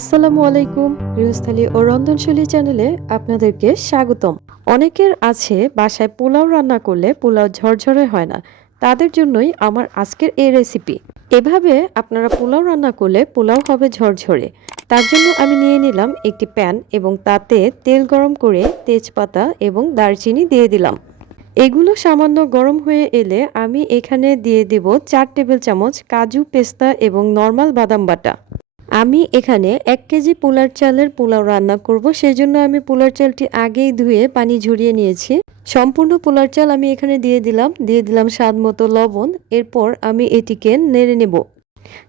আসসালামু আলাইকুম, গৃহস্থালী ও রন্ধনশৈলী চ্যানেলে আপনাদেরকে স্বাগতম। অনেকের আছে বাসায় পোলাও রান্না করলে পোলাও ঝরঝরে হয় না। তাদের জন্যই আমার আজকের এই রেসিপি। এভাবে আপনারা পোলাও রান্না করলে পোলাও হবে ঝরঝরে। তার জন্য আমি নিয়ে নিলাম একটি প্যান এবং তাতে তেল গরম করে তেজপাতা এবং দারচিনি দিয়ে দিলাম। এগুলো সামান্য গরম হয়ে এলে আমি এখানে দিয়ে দেব চার টেবিল চামচ কাজু পেস্তা এবং নর্মাল বাদাম বাটা। আমি এখানে এক কেজি পোলার চালের পোলাও রান্না করব সেই জন্য আমি পোলার চালটি আগেই ধুয়ে পানি ঝরিয়ে নিয়েছি। সম্পূর্ণ পোলার চাল আমি এখানে দিয়ে দিলাম দিয়ে দিলাম স্বাদ মতো লবণ। এরপর আমি এটিকে নেড়ে নেব।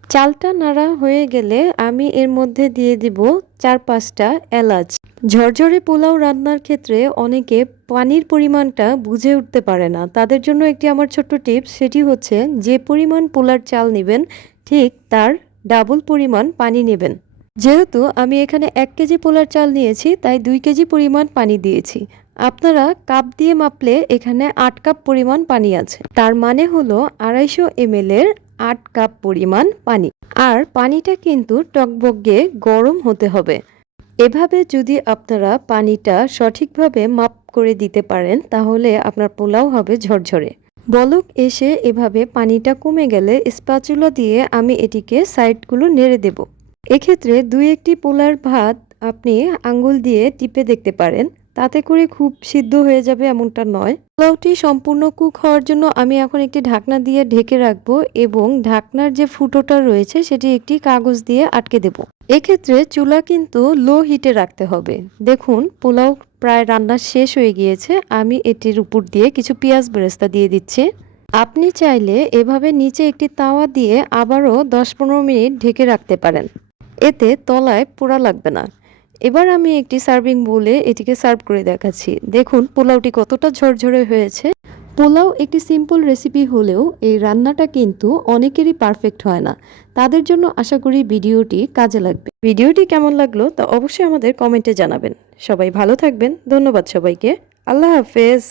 চালটা নাড়া হয়ে গেলে আমি এর মধ্যে দিয়ে দিব চার পাঁচটা এলাচ। ঝরঝরে পোলাও রান্নার ক্ষেত্রে অনেকে পানির পরিমাণটা বুঝে উঠতে পারে না। তাদের জন্য একটি আমার ছোট্ট টিপস, সেটি হচ্ছে যে পরিমাণ পোলার চাল নেবেন, ঠিক তার ডাবল পরিমাণ পানি নেবেন। যেহেতু আমি এখানে এক কেজি পোলার চাল নিয়েছি, তাই দুই কেজি পরিমাণ পানি দিয়েছি। আপনারা কাপ দিয়ে মাপলে এখানে আট কাপ পরিমাণ পানি আছে। তার মানে হলো আড়াইশো এম এর আট কাপ পরিমাণ পানি। আর পানিটা কিন্তু টকবগে গরম হতে হবে। এভাবে যদি আপনারা পানিটা সঠিকভাবে মাপ করে দিতে পারেন, তাহলে আপনার পোলাও হবে ঝরঝরে। বলক এসে এভাবে পানিটা কমে গেলে স্পাচুলা দিয়ে আমি এটিকে সাইডগুলো নেড়ে দেব। এক্ষেত্রে দুই একটি পোলার ভাত আপনি আঙ্গুল দিয়ে টিপে দেখতে পারেন। তাতে করে খুব সিদ্ধ হয়ে যাবে এমনটা নয়। পোলাওটি সম্পূর্ণ কুক হওয়ার জন্য আমি এখন একটি ঢাকনা দিয়ে ঢেকে রাখব এবং ঢাকনার যে ফুটোটা রয়েছে সেটি একটি কাগজ দিয়ে আটকে দেব। এক্ষেত্রে চুলা কিন্তু লো হিটে রাখতে হবে। দেখুন, পোলাও প্রায় রান্না শেষ হয়ে গিয়েছে, আমি এটির উপর দিয়ে কিছু পেঁয়াজ বেরেস্তা দিয়ে দিচ্ছি। আপনি চাইলে এভাবে নিচে একটি তাওয়া দিয়ে আবারও দশ পনেরো মিনিট ঢেকে রাখতে পারেন। এতে তলায় পোড়া লাগবে না। এবার আমি একটি সার্ভিং বলে এটিকে সার্ভ করে দেখাচ্ছি। দেখুন, পোলাওটি কতটা ঝরঝরে হয়েছে। পোলাও একটি সিম্পল রেসিপি হলেও এই রান্নাটা কিন্তু অনেকেরই পারফেক্ট হয় না। তাদের জন্য আশা করি ভিডিওটি কাজে লাগবে। ভিডিওটি কেমন লাগল তা অবশ্যই আমাদের কমেন্টে জানাবেন। সবাই ভালো থাকবেন। ধন্যবাদ সবাইকে। আল্লাহ হাফেজ।